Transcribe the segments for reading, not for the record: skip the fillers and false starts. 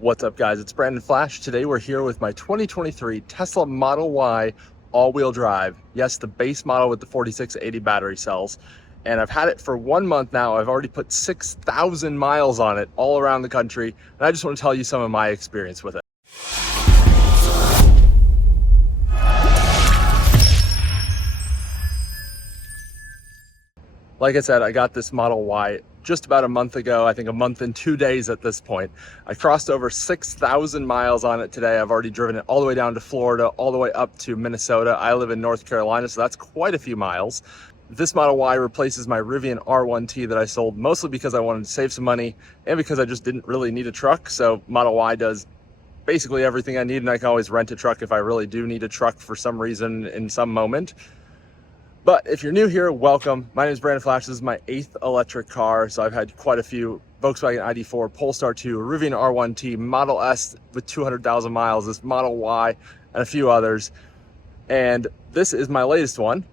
What's up, guys? It's Brandon Flash. Today we're here with my 2023 Tesla Model Y all-wheel drive. Yes, the base model with the 4680 battery cells. And I've had it for 1 month now. I've already put 6,000 miles on it all around the country. And I just want to tell you some of my experience with it. Like I said, I got this Model Y just about a month ago, I think a month and 2 days at this point. I crossed over 6,000 miles on it today. I've already driven it all the way down to Florida, all the way up to Minnesota. I live in North Carolina, so that's quite a few miles. This Model Y replaces my Rivian R1T that I sold mostly because I wanted to save some money and because I just didn't really need a truck. So Model Y does basically everything I need, and I can always rent a truck if I really do need a truck for some reason in some moment. But if you're new here, welcome. My name is Brandon Flash. This is my 8th electric car. So I've had quite a few: Volkswagen ID4, Polestar 2, Rivian R1T, Model S with 200,000 miles, this Model Y, and a few others. And this is my latest one.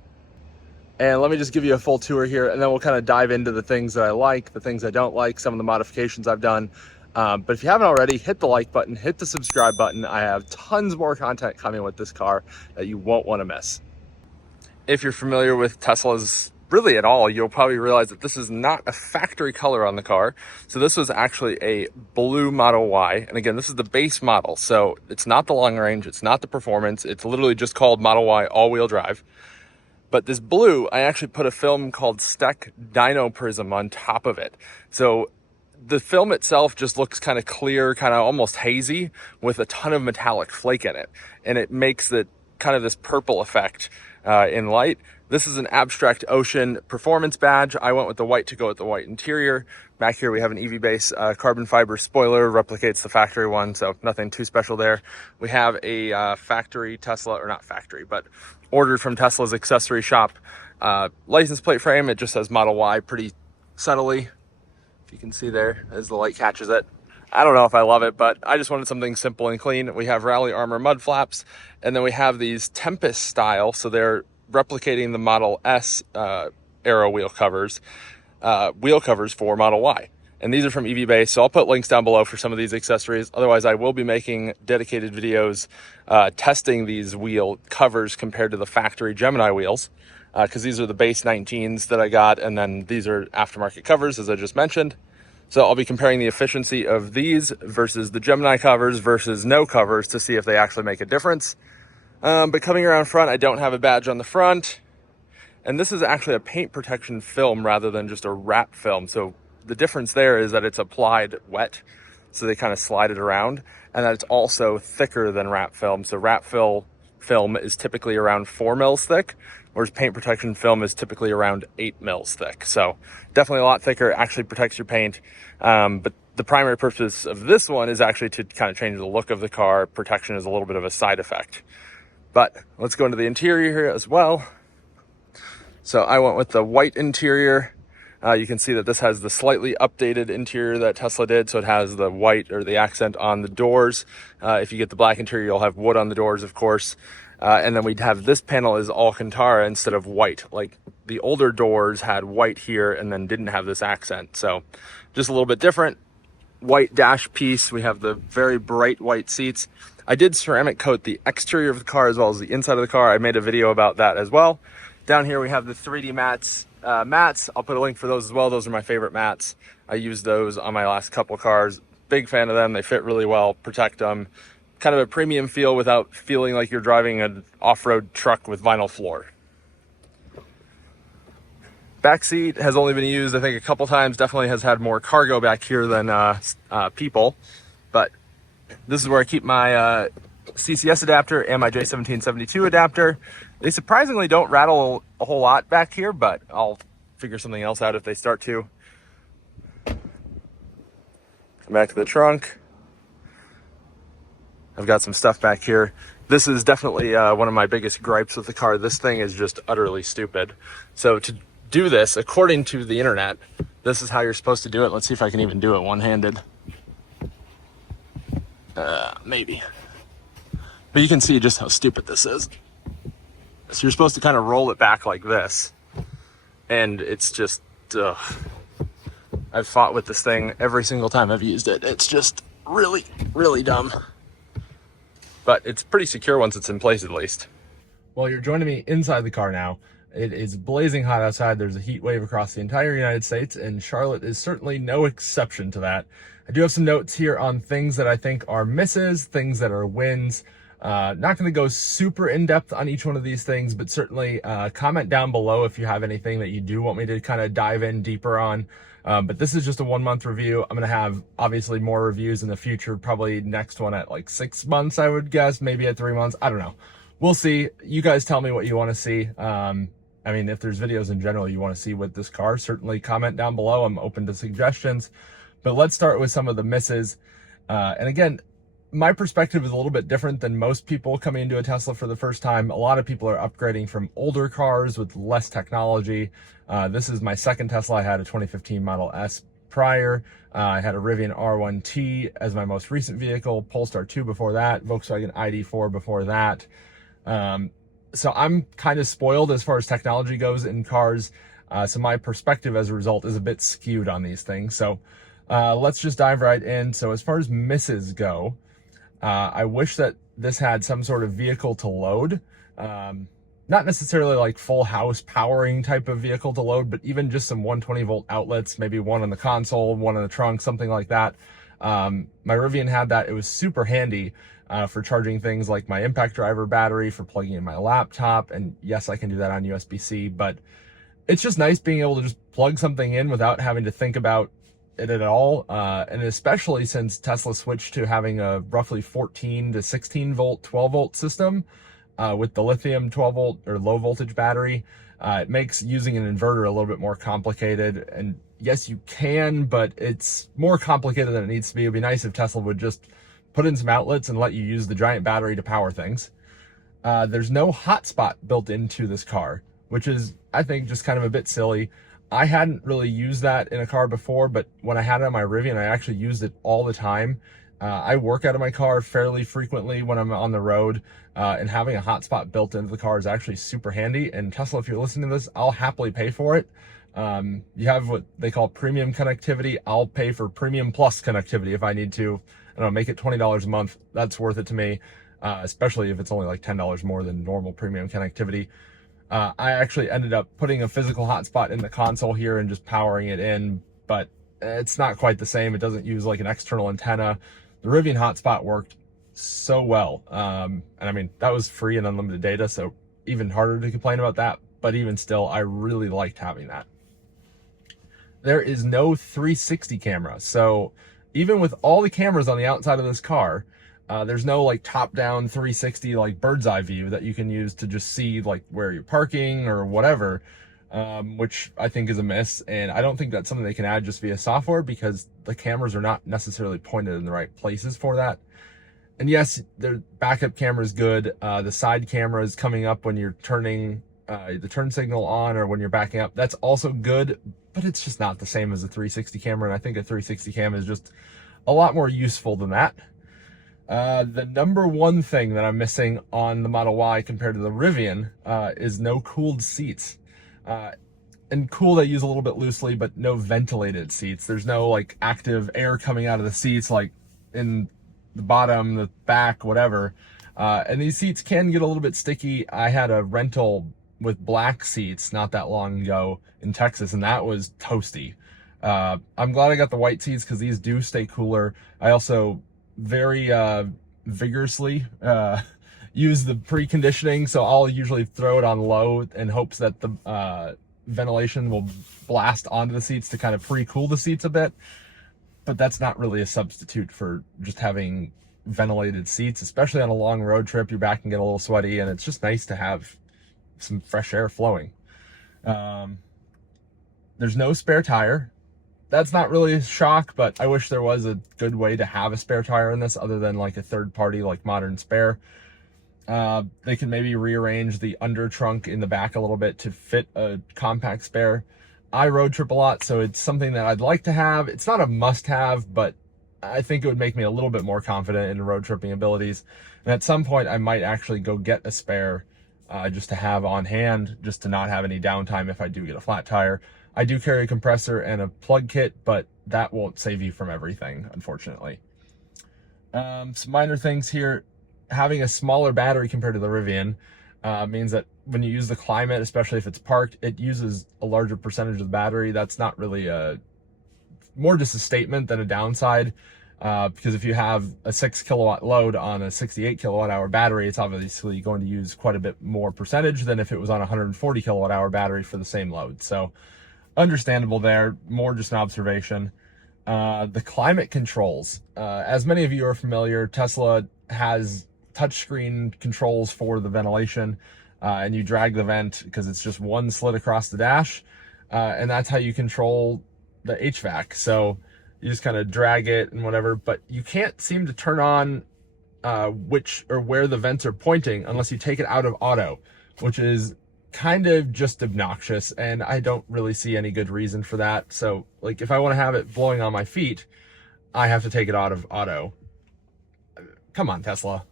And let me just give you a full tour here, and then we'll kind of dive into the things that I like, the things I don't like, some of the modifications I've done. But if you haven't already, hit the like button, hit the subscribe button. I have tons more content coming with this car that you won't want to miss. If you're familiar with Teslas really at all, you'll probably realize that this is not a factory color on the car. So this was actually a blue Model Y. And again, this is the base model. So it's not the long range, it's not the performance. It's literally just called Model Y all-wheel drive. But this blue, I actually put a film called Steck Dyno Prism on top of it. So the film itself just looks kind of clear, kind of almost hazy, with a ton of metallic flake in it. And it makes it kind of this purple effect in light. This is an Abstract Ocean performance badge. I went with the white to go with the white interior. Back here we have an EV base carbon fiber spoiler, replicates the factory one, so nothing too special there. We have a factory Tesla, or not factory, but ordered from Tesla's accessory shop license plate frame. It just says Model Y pretty subtly, if you can see there as the light catches it. I don't know if I love it, but I just wanted something simple and clean. We have Rally Armor mud flaps, and then we have these Tempest style, so they're replicating the Model S aero wheel covers for Model Y. And these are from EV Base, so I'll put links down below for some of these accessories. Otherwise, I will be making dedicated videos testing these wheel covers compared to the factory Gemini wheels, because these are the base 19s that I got, and then these are aftermarket covers, as I just mentioned. So I'll be comparing the efficiency of these versus the Gemini covers versus no covers to see if they actually make a difference. But coming around front, I don't have a badge on the front. And this is actually a paint protection film rather than just a wrap film. So the difference there is that it's applied wet, so they kind of slide it around, and that it's also thicker than wrap film. So wrap film is typically around 4 mils thick, whereas paint protection film is typically around 8 mils thick. So definitely a lot thicker, actually protects your paint. But the primary purpose of this one is actually to kind of change the look of the car. Protection is a little bit of a side effect. But let's go into the interior here as well. So I went with the white interior. You can see that this has the slightly updated interior that Tesla did. So it has the white, or the accent, on the doors. If you get the black interior, you'll have wood on the doors, of course. And then we'd have this panel is Alcantara instead of white. Like the older doors had white here and then didn't have this accent. So just a little bit different. White dash piece. We have the very bright white seats. I did ceramic coat the exterior of the car as well as the inside of the car. I made a video about that as well. Down here we have the 3D mats. I'll put a link for those as well. Those are my favorite mats. I used those on my last couple cars. Big fan of them. They fit really well, protect them. Kind of a premium feel without feeling like you're driving an off-road truck with vinyl floor. Back seat has only been used, I think, a couple times. Definitely has had more cargo back here than people. But this is where I keep my CCS adapter and my J1772 adapter. They surprisingly don't rattle a whole lot back here, but I'll figure something else out if they start to. Come back to the trunk. I've got some stuff back here. This is definitely one of my biggest gripes with the car. This thing is just utterly stupid. So to do this, according to the internet, this is how you're supposed to do it. Let's see if I can even do it one-handed. Maybe. But you can see just how stupid this is. So you're supposed to kind of roll it back like this. And it's just, I've fought with this thing every single time I've used it. It's just really, really dumb. But it's pretty secure once it's in place, at least. Well, you're joining me inside the car now. It is blazing hot outside. There's a heat wave across the entire United States, and Charlotte is certainly no exception to that. I do have some notes here on things that I think are misses, things that are wins. Not going to go super in-depth on each one of these things, but certainly comment down below if you have anything that you do want me to kind of dive in deeper on. But this is just a 1 month review. I'm going to have obviously more reviews in the future, probably next one at like 6 months, I would guess, maybe at 3 months. I don't know. We'll see. You guys tell me what you want to see. I mean, if there's videos in general you want to see with this car, certainly comment down below. I'm open to suggestions. But let's start with some of the misses. And again, my perspective is a little bit different than most people coming into a Tesla for the first time. A lot of people are upgrading from older cars with less technology. This is my second Tesla. I had a 2015 Model S prior. I had a Rivian R1T as my most recent vehicle, Polestar 2 before that, Volkswagen ID4 before that. So I'm kind of spoiled as far as technology goes in cars. So my perspective as a result is a bit skewed on these things. So let's just dive right in. So as far as misses go, I wish that this had some sort of vehicle to load. Not necessarily like full house powering type of vehicle to load, but even just some 120 volt outlets, maybe one on the console, one in the trunk, something like that. My Rivian had that. It was super handy for charging things like my impact driver battery, for plugging in my laptop. And yes, I can do that on USB-C, but it's just nice being able to just plug something in without having to think about it at all. And especially since Tesla switched to having a roughly 14 to 16 volt, 12 volt system with the lithium 12 volt or low voltage battery, it makes using an inverter a little bit more complicated. And yes, you can, but it's more complicated than it needs to be. It'd be nice if Tesla would just put in some outlets and let you use the giant battery to power things. There's no hotspot built into this car, which is, I think, just kind of a bit silly. I hadn't really used that in a car before, but when I had it on my Rivian, I actually used it all the time. I work out of my car fairly frequently when I'm on the road, and having a hotspot built into the car is actually super handy. And Tesla, if you're listening to this, I'll happily pay for it. You have what they call premium connectivity. I'll pay for premium plus connectivity if I need to. I don't know, make it $20 a month. That's worth it to me, especially if it's only like $10 more than normal premium connectivity. I actually ended up putting a physical hotspot in the console here and just powering it in, but it's not quite the same. It doesn't use like an external antenna. The Rivian hotspot worked so well. And I mean, that was free and unlimited data, so even harder to complain about that. But even still, I really liked having that. There is no 360 camera. So even with all the cameras on the outside of this car, there's no like top-down 360 like bird's eye view that you can use to just see like where you're parking or whatever, which I think is a miss. And I don't think that's something they can add just via software, because the cameras are not necessarily pointed in the right places for that. And yes, the backup camera is good. The side camera is coming up when you're turning the turn signal on or when you're backing up. That's also good, but it's just not the same as a 360 camera. And I think a 360 cam is just a lot more useful than that. The number one thing that I'm missing on the Model Y compared to the Rivian is no cooled seats. And cool, they use a little bit loosely, but no ventilated seats. There's no like active air coming out of the seats like in the bottom, the back, whatever. And these seats can get a little bit sticky. I had a rental with black seats not that long ago in Texas, and that was toasty. I'm glad I got the white seats because these do stay cooler. I also very vigorously use the preconditioning, so I'll usually throw it on low in hopes that the ventilation will blast onto the seats to kind of pre-cool the seats a bit. But that's not really a substitute for just having ventilated seats, especially on a long road trip. Your back can get a little sweaty, and it's just nice to have some fresh air flowing. There's no spare tire. That's not really a shock, but I wish there was a good way to have a spare tire in this other than like a third party like Modern Spare. They can maybe rearrange the under trunk in the back a little bit to fit a compact spare. I road trip a lot, so it's something that I'd like to have. It's not a must-have, but I think it would make me a little bit more confident in road tripping abilities. And at some point, I might actually go get a spare just to have on hand, just to not have any downtime if I do get a flat tire. I do carry a compressor and a plug kit, but that won't save you from everything, unfortunately. Some minor things here. Having a smaller battery compared to the Rivian means that when you use the Climate, especially if it's parked, it uses a larger percentage of the battery. That's not really more just a statement than a downside. Because if you have a 6 kilowatt load on a 68 kilowatt hour battery, it's obviously going to use quite a bit more percentage than if it was on a 140 kilowatt hour battery for the same load. So understandable there, more just an observation. The climate controls, as many of you are familiar, Tesla has touchscreen controls for the ventilation, and you drag the vent because it's just one slit across the dash, and that's how you control the HVAC. So you just kind of drag it and whatever, but you can't seem to turn on which or where the vents are pointing unless you take it out of auto, which is kind of just obnoxious, and I don't really see any good reason for that. So like if I want to have it blowing on my feet, I have to take it out of auto. Come on, Tesla.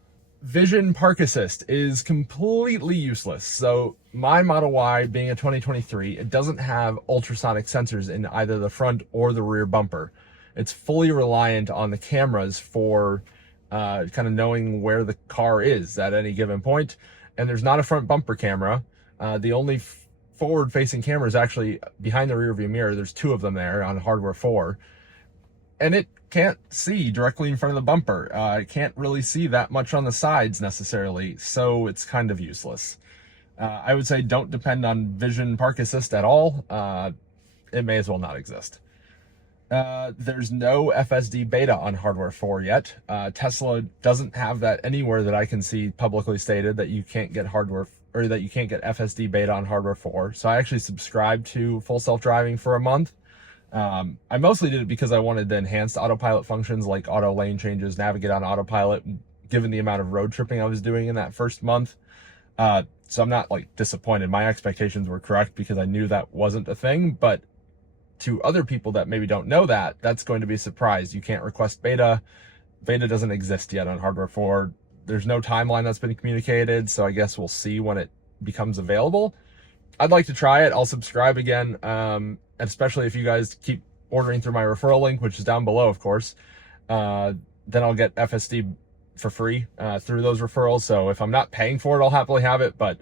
Vision Park Assist is completely useless. So my Model Y, being a 2023, it doesn't have ultrasonic sensors in either the front or the rear bumper. It's fully reliant on the cameras for kind of knowing where the car is at any given point. And there's not a front bumper camera. The only forward-facing camera is actually behind the rear view mirror. There's 2 of them there on hardware 4. And it can't see directly in front of the bumper. It can't really see that much on the sides necessarily, so it's kind of useless. I would say don't depend on Vision Park Assist at all. It may as well not exist. There's no FSD beta on hardware 4 yet. Tesla doesn't have that anywhere that I can see publicly stated that you can't get hardware or that you can't get FSD beta on hardware 4. So I actually subscribed to Full Self-Driving for a month. I mostly did it because I wanted the enhanced autopilot functions like auto lane changes, navigate on autopilot, given the amount of road tripping I was doing in that first month. So I'm not like disappointed. My expectations were correct because I knew that wasn't a thing, but to other people that maybe don't know that, that's going to be a surprise. You can't request beta. Beta doesn't exist yet on hardware 4. There's no timeline that's been communicated, so I guess we'll see when it becomes available. I'd like to try it. I'll subscribe again, and especially if you guys keep ordering through my referral link, which is down below, of course. Then I'll get FSD for free through those referrals. So if I'm not paying for it, I'll happily have it. But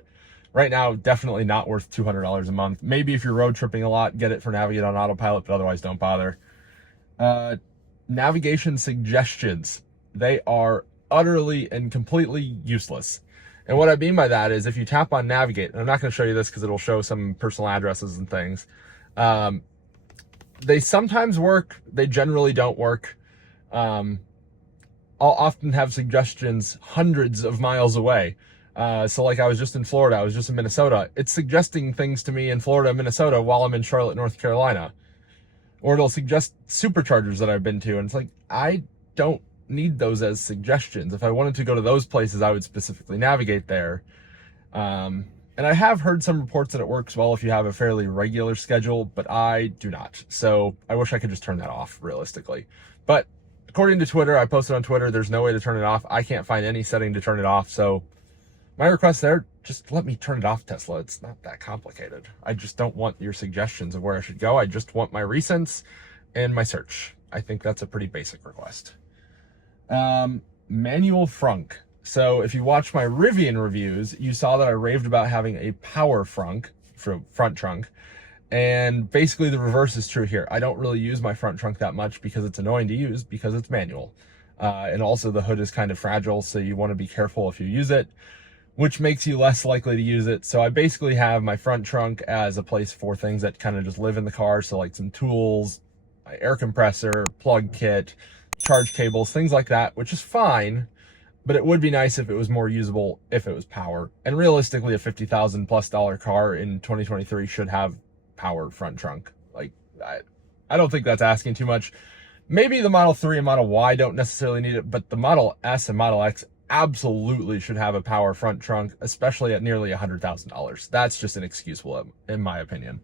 right now, definitely not worth $200 a month. Maybe if you're road tripping a lot, get it for Navigate on Autopilot, but otherwise don't bother. Navigation suggestions. They are utterly and completely useless. And what I mean by that is if you tap on Navigate, and I'm not going to show you this because it'll show some personal addresses and things. They sometimes work. They generally don't work. I'll often have suggestions hundreds of miles away. So like I was just in Florida, I was just in Minnesota. It's suggesting things to me in Florida and Minnesota while I'm in Charlotte, North Carolina. Or it'll suggest superchargers that I've been to. And it's like, I don't need those as suggestions. If I wanted to go to those places, I would specifically navigate there. And I have heard some reports that it works well if you have a fairly regular schedule, but I do not. So I wish I could just turn that off realistically. But according to Twitter, I posted on Twitter, there's no way to turn it off. I can't find any setting to turn it off. So my request there, just let me turn it off, Tesla. It's not that complicated. I just don't want your suggestions of where I should go. I just want my recents and my search. I think that's a pretty basic request. Manual frunk. So if you watch my Rivian reviews, you saw that I raved about having a power front trunk. And basically the reverse is true here. I don't really use my front trunk that much because it's annoying to use because it's manual. And also the hood is kind of fragile, so you want to be careful if you use it, which makes you less likely to use it. So I basically have my front trunk as a place for things that kind of just live in the car. So like some tools, my air compressor, plug kit, charge cables, things like that, which is fine. But it would be nice if it was more usable if it was power. And realistically, a $50,000+ car in 2023 should have power front trunk. Like, I don't think that's asking too much. Maybe the Model 3 and Model Y don't necessarily need it, but the Model S and Model X absolutely should have a power front trunk, especially at nearly $100,000. That's just inexcusable, in my opinion.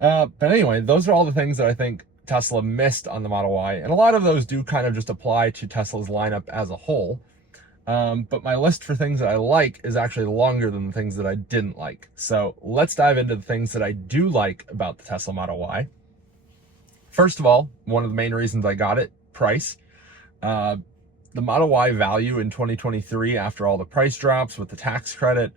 But anyway, those are all the things that I think Tesla missed on the Model Y, and a lot of those do kind of just apply to Tesla's lineup as a whole. But my list for things that I like is actually longer than the things that I didn't like. So let's dive into the things that I do like about the Tesla Model Y. First of all, one of the main reasons I got it, price. the Model Y value in 2023, after all the price drops with the tax credit,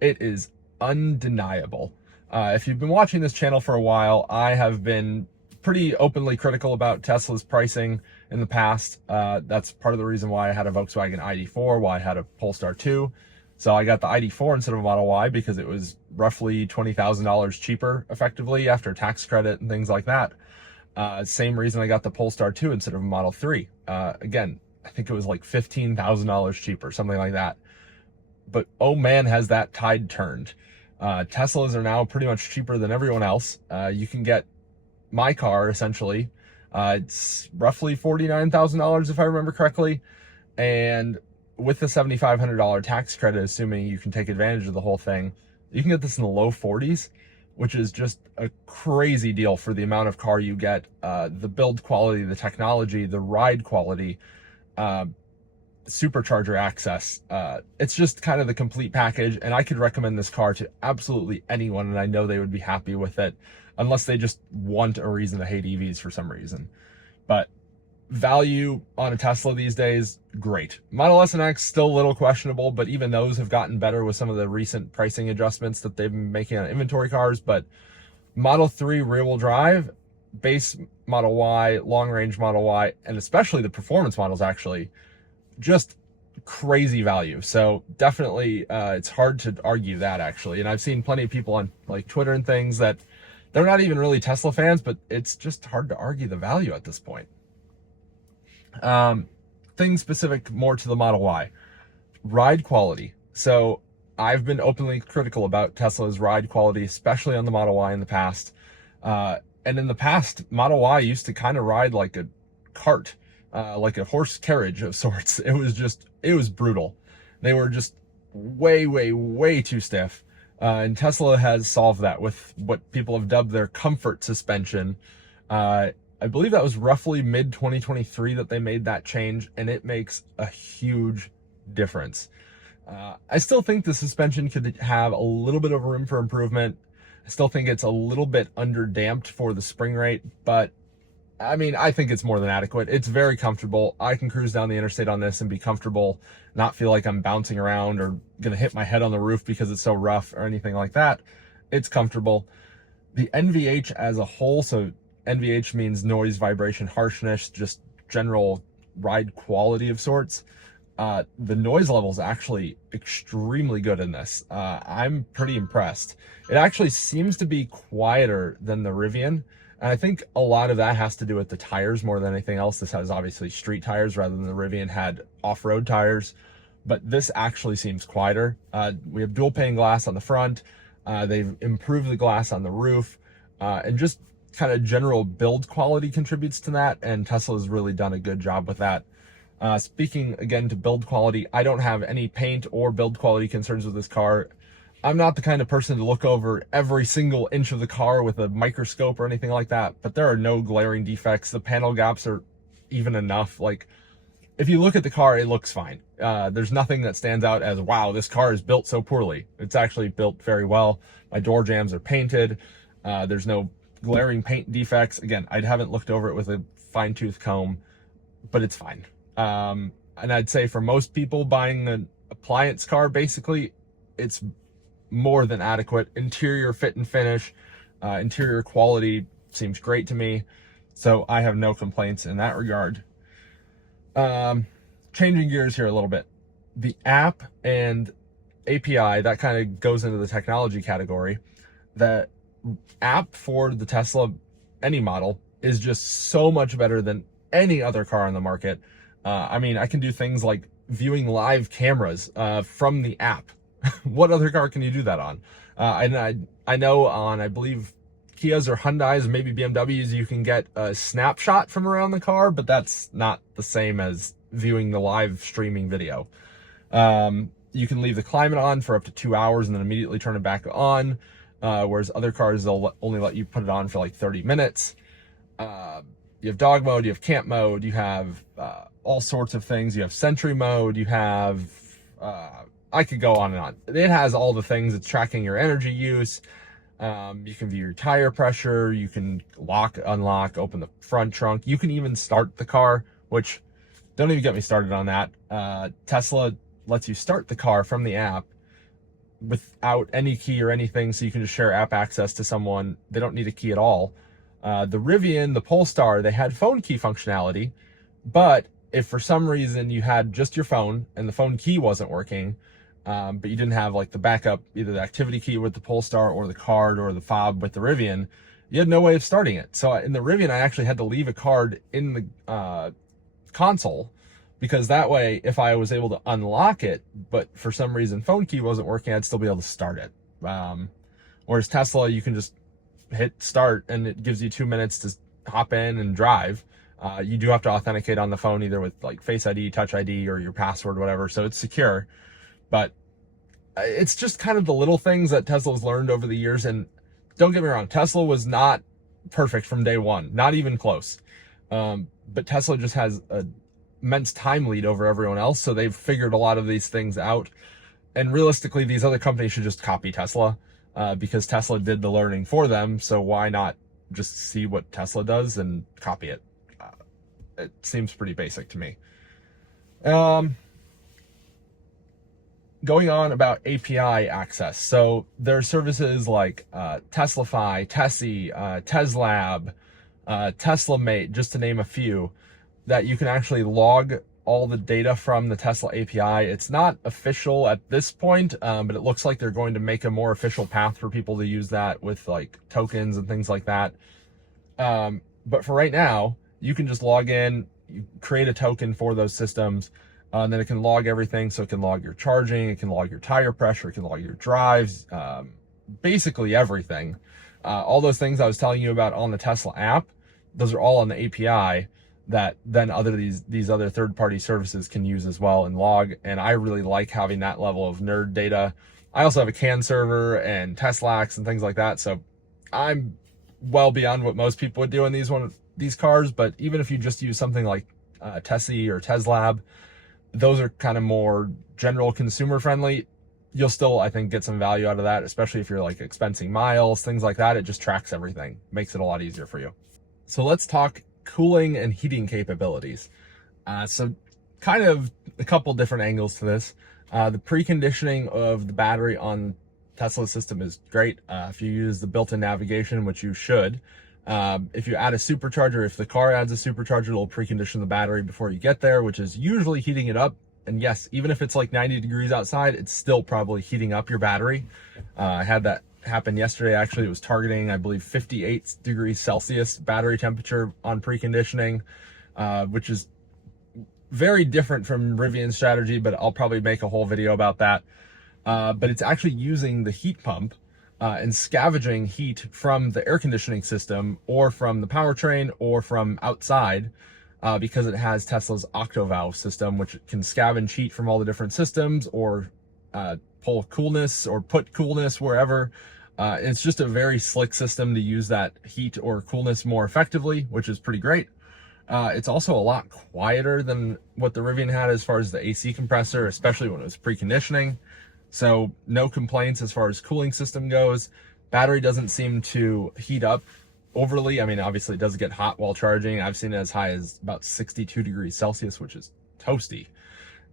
it is undeniable. If you've been watching this channel for a while, I have been pretty openly critical about Tesla's pricing in the past. That's part of the reason why I had a Volkswagen ID4, why I had a Polestar 2. So I got the ID4 instead of a Model Y because it was roughly $20,000 cheaper effectively after tax credit and things like that. Same reason I got the Polestar 2 instead of a Model 3. Again, I think it was like $15,000 cheaper, something like that. But oh man, has that tide turned. Teslas are now pretty much cheaper than everyone else. You can get my car essentially. It's roughly $49,000 if I remember correctly. And with the $7,500 tax credit, assuming you can take advantage of the whole thing, you can get this in the low 40s, which is just a crazy deal for the amount of car you get, the build quality, the technology, the ride quality, supercharger access. It's just kind of the complete package, and I could recommend this car to absolutely anyone, and I know they would be happy with it, unless they just want a reason to hate EVs for some reason. But value on a Tesla these days, great. Model S and X still a little questionable, but even those have gotten better with some of the recent pricing adjustments that they've been making on inventory cars. But Model 3 rear-wheel drive, base Model Y, long-range Model Y, and especially the performance models, actually just crazy value. So definitely it's hard to argue that, actually. And I've seen plenty of people on like Twitter and things that they're not even really Tesla fans, but it's just hard to argue the value at this point. Things specific more to the Model Y, ride quality. So I've been openly critical about Tesla's ride quality, especially on the Model Y in the past. And in the past, Model Y used to kind of ride like a cart, like a horse carriage of sorts. It was brutal. They were just way too stiff. And Tesla has solved that with what people have dubbed their comfort suspension. I believe that was roughly mid 2023 that they made that change, and it makes a huge difference. I still think the suspension could have a little bit of room for improvement. I still think it's a little bit under damped for the spring rate, but I mean, I think it's more than adequate. It's very comfortable. I can cruise down the interstate on this and be comfortable, not feel like I'm bouncing around or gonna hit my head on the roof because it's so rough or anything like that. It's comfortable. The NVH as a whole, so NVH means noise, vibration, harshness, just general ride quality of sorts. The noise level is actually extremely good in this. I'm pretty impressed. It actually seems to be quieter than the Rivian. And I think a lot of that has to do with the tires more than anything else. This has obviously street tires rather than the Rivian had off-road tires. But this actually seems quieter. We have dual pane glass on the front. They've improved the glass on the roof. And just kind of general build quality contributes to that, and Tesla's really done a good job with that. Speaking again to build quality, I don't have any paint or build quality concerns with this car. I'm not the kind of person to look over every single inch of the car with a microscope or anything like that, but there are no glaring defects. The panel gaps are even enough. Like, if you look at the car, it looks fine. There's nothing that stands out as, wow, this car is built so poorly. It's actually built very well. My door jambs are painted. There's no glaring paint defects. Again, I haven't looked over it with a fine-tooth comb, but it's fine. And I'd say for most people buying an appliance car, basically, it's more than adequate. Interior fit and finish, interior quality seems great to me, so I have no complaints in that regard. Changing gears here a little bit. The app and API, that kind of goes into the technology category. The app for the Tesla, any model, is just so much better than any other car on the market. I mean, I can do things like viewing live cameras from the app. What other car can you do that on? And I know on, I believe, Kias or Hyundais, maybe BMWs, you can get a snapshot from around the car, but that's not the same as viewing the live streaming video. You can leave the climate on for up to 2 hours and then immediately turn it back on. Whereas other cars, they'll only let you put it on for like 30 minutes. You have dog mode, you have camp mode, you have all sorts of things. You have Sentry mode, you have, I could go on and on. It has all the things. It's tracking your energy use. You can view your tire pressure. You can lock, unlock, open the front trunk. You can even start the car, which Don't even get me started on that. Tesla lets you start the car from the app without any key or anything, so you can just share app access to someone. They don't need a key at all. The Rivian, the Polestar, they had phone key functionality, but if for some reason you had just your phone and the phone key wasn't working, but you didn't have like the backup, either the activity key with the Polestar or the card or the fob with the Rivian, you had no way of starting it. So in the Rivian, I actually had to leave a card in the console, because that way, if I was able to unlock it, but for some reason phone key wasn't working, I'd still be able to start it. Whereas Tesla, you can just hit start and it gives you 2 minutes to hop in and drive. You do have to authenticate on the phone, either with like Face ID, Touch ID, or your password, whatever, so it's secure. But it's just kind of the little things that Tesla's learned over the years. And don't get me wrong, Tesla was not perfect from day one, not even close. But Tesla just has a immense time lead over everyone else, so they've figured a lot of these things out. And realistically, these other companies should just copy Tesla, because Tesla did the learning for them. So why not just see what Tesla does and copy it? It seems pretty basic to me. Going on about API access. So there are services like Teslafy, Tessie, TesLab, TeslaMate, just to name a few, that you can actually log all the data from the Tesla API. It's not official at this point, but it looks like they're going to make a more official path for people to use that with like tokens and things like that. But for right now, you can just log in, you create a token for those systems, and then it can log everything. So it can log your charging, it can log your tire pressure, it can log your drives, basically everything. All those things I was telling you about on the Tesla app, those are all on the API that then these other third-party services can use as well and log. And I really like having that level of nerd data. I also have a CAN server and Teslax and things like that, so I'm well beyond what most people would do in these cars. But even if you just use something like Tessie or TesLab, those are kind of more general consumer friendly. You'll still, I think, get some value out of that, especially if you're like expensing miles, things like that. It just tracks everything, makes it a lot easier for you. So let's talk cooling and heating capabilities. So kind of a couple different angles to this. The preconditioning of the battery on Tesla's system is great. If you use the built-in navigation, which you should, if you add a supercharger, if the car adds a supercharger, it'll precondition the battery before you get there, which is usually heating it up. And yes, even if it's like 90 degrees outside, it's still probably heating up your battery. I had that happen yesterday. Actually, it was targeting, I believe, 58 degrees Celsius battery temperature on preconditioning, which is very different from Rivian's strategy, but I'll probably make a whole video about that. But it's actually using the heat pump and scavenging heat from the air conditioning system or from the powertrain or from outside, because it has Tesla's Octovalve system, which can scavenge heat from all the different systems or pull coolness or put coolness wherever. It's just a very slick system to use that heat or coolness more effectively, which is pretty great. It's also a lot quieter than what the Rivian had as far as the AC compressor, especially when it was preconditioning. So no complaints as far as cooling system goes. Battery doesn't seem to heat up overly. I mean, obviously it does get hot while charging. I've seen it as high as about 62 degrees Celsius, which is toasty.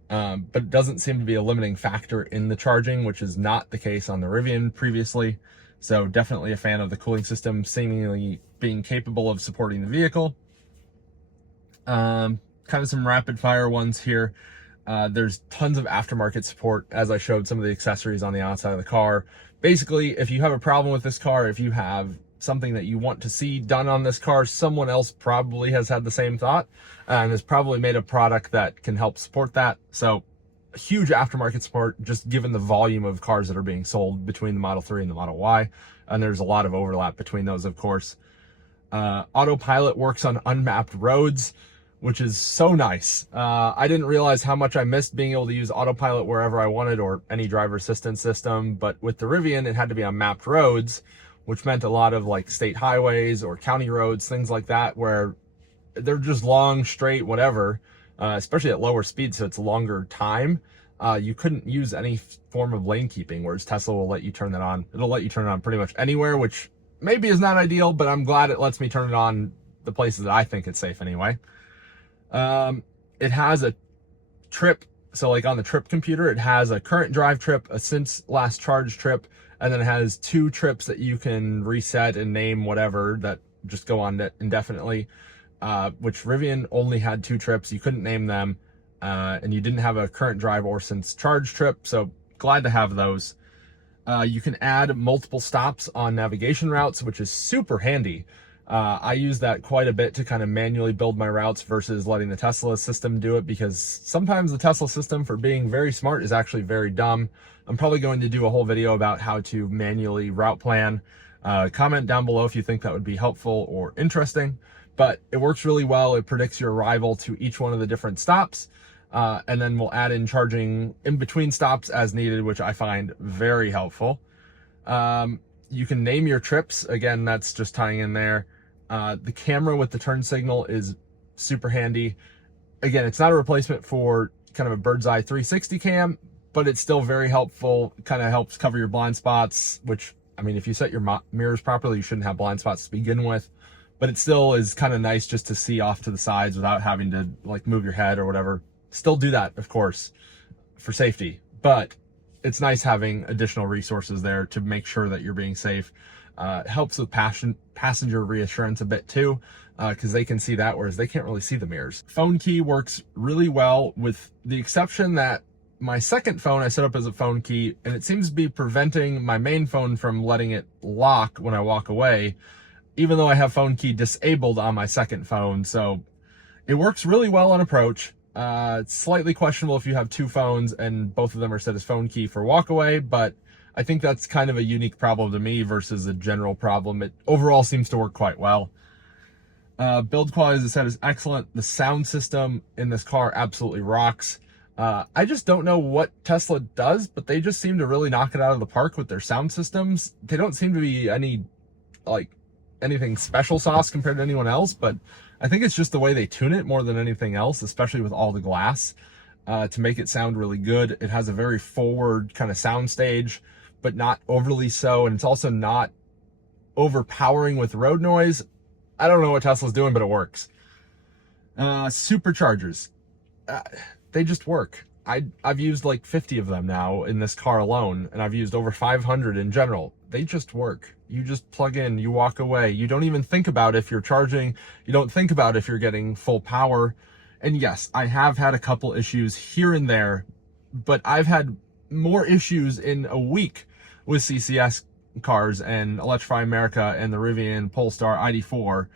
But it doesn't seem to be a limiting factor in the charging, which is not the case on the Rivian previously. So definitely a fan of the cooling system seemingly being capable of supporting the vehicle. Kind of some rapid fire ones here. There's tons of aftermarket support, as I showed some of the accessories on the outside of the car. Basically, if you have a problem with this car, if you have something that you want to see done on this car, someone else probably has had the same thought and has probably made a product that can help support that. So huge aftermarket support, just given the volume of cars that are being sold between the Model 3 and the Model Y. And there's a lot of overlap between those, of course. Autopilot works on unmapped roads, which is so nice. I didn't realize how much I missed being able to use autopilot wherever I wanted, or any driver assistance system. But with the Rivian, it had to be on mapped roads, which meant a lot of like state highways or county roads, things like that, where they're just long, straight, whatever, especially at lower speeds, so it's a longer time. You couldn't use any form of lane keeping, whereas Tesla will let you turn that on. It'll let you turn it on pretty much anywhere, which maybe is not ideal, but I'm glad it lets me turn it on the places that I think it's safe anyway. it has a trip. So like on the trip computer, it has a current drive trip, a since last charge trip, and then it has 2 trips that you can reset and name whatever that just go on indefinitely, which Rivian only had 2 trips. You couldn't name them, and you didn't have a current drive or since charge trip. So glad to have those. You can add multiple stops on navigation routes, which is super handy. I use that quite a bit to kind of manually build my routes versus letting the Tesla system do it, because sometimes the Tesla system, for being very smart, is actually very dumb. I'm probably going to do a whole video about how to manually route plan. Comment down below if you think that would be helpful or interesting, but it works really well. It predicts your arrival to each one of the different stops. And then we'll add in charging in between stops as needed, which I find very helpful. You can name your trips. Again, that's just tying in there. The camera with the turn signal is super handy. Again, it's not a replacement for kind of a bird's eye 360 cam, but it's still very helpful. It kind of helps cover your blind spots, which, I mean, if you set your mirrors properly, you shouldn't have blind spots to begin with, but it still is kind of nice just to see off to the sides without having to like move your head or whatever. Still do that, of course, for safety, but it's nice having additional resources there to make sure that you're being safe. It helps with passenger reassurance a bit too, because they can see that, whereas they can't really see the mirrors. Phone key works really well, with the exception that my second phone I set up as a phone key, and it seems to be preventing my main phone from letting it lock when I walk away, even though I have phone key disabled on my second phone. So it works really well on approach. It's slightly questionable if you have 2 phones and both of them are set as phone key for walkaway, but I think that's kind of a unique problem to me versus a general problem. It overall seems to work quite well. Build quality, as I said, is excellent. The sound system in this car absolutely rocks. I just don't know what Tesla does, but they just seem to really knock it out of the park with their sound systems. They don't seem to be anything special sauce compared to anyone else, but I think it's just the way they tune it more than anything else, especially with all the glass, to make it sound really good. It has a very forward kind of sound stage, but not overly so, and it's also not overpowering with road noise. I don't know what Tesla's doing, but it works. Superchargers, they just work. I've used like 50 of them now in this car alone, and I've used over 500 in general. They just work. You just plug in, you walk away. You don't even think about if you're charging. You don't think about if you're getting full power. And yes, I have had a couple issues here and there, but I've had more issues in a week with CCS cars and Electrify America and the Rivian Polestar ID4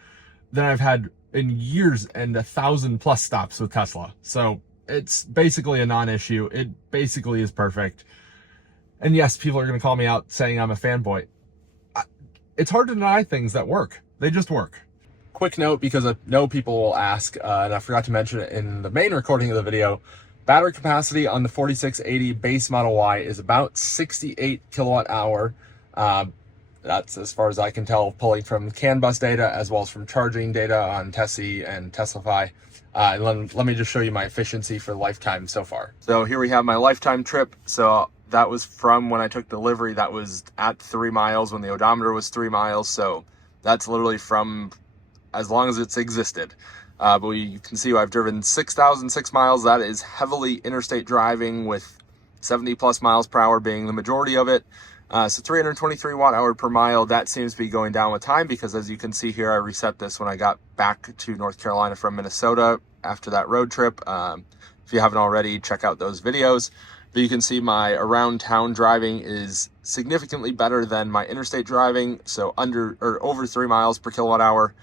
than I've had in years and 1,000+ stops with Tesla. So it's basically a non-issue. It basically is perfect. And yes, people are going to call me out saying I'm a fanboy. It's hard to deny things that work. They just work. Quick note, because I know people will ask, and I forgot to mention it in the main recording of the video, battery capacity on the 4680 base Model Y is about 68 kilowatt hour. That's as far as I can tell, pulling from CAN bus data as well as from charging data on Tessie and Teslafy. And let me just show you my efficiency for lifetime so far. So here we have my lifetime trip. So that was from when I took delivery. That was at 3 miles when the odometer was 3 miles. So that's literally from as long as it's existed. But you can see I've driven 6,006 miles. That is heavily interstate driving, with 70+ miles per hour being the majority of it. So 323 watt-hour per mile. That seems to be going down with time, because as you can see here, I reset this when I got back to North Carolina from Minnesota after that road trip. If you haven't already, check out those videos. But you can see my around town driving is significantly better than my interstate driving. So under or over 3 miles per kilowatt hour.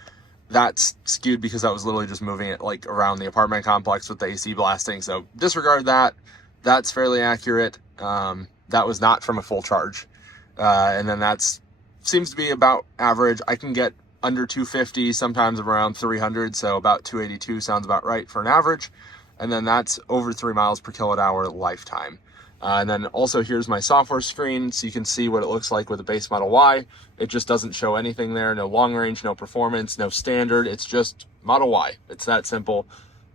That's skewed because I was literally just moving it like around the apartment complex with the AC blasting. So disregard that. That's fairly accurate. That was not from a full charge. And then that's seems to be about average. I can get under 250, sometimes around 300. So about 282 sounds about right for an average. And then that's over 3 miles per kilowatt hour lifetime. And then also here's my software screen, so you can see what it looks like with the base Model Y. It just doesn't show anything there. No long range, no performance, no standard. It's just Model Y. It's that simple.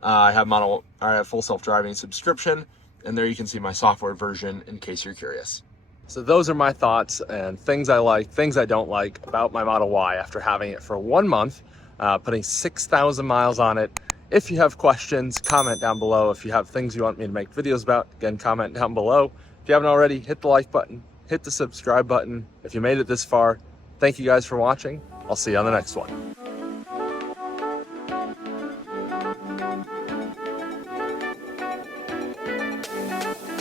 I have full self-driving subscription, and there you can see my software version in case you're curious. So those are my thoughts and things I like, things I don't like about my Model Y after having it for 1 month, putting 6,000 miles on it, If you have questions, comment down below. If you have things you want me to make videos about, again, comment down below. If you haven't already, hit the like button, hit the subscribe button. If you made it this far, thank you guys for watching. I'll see you on the next one.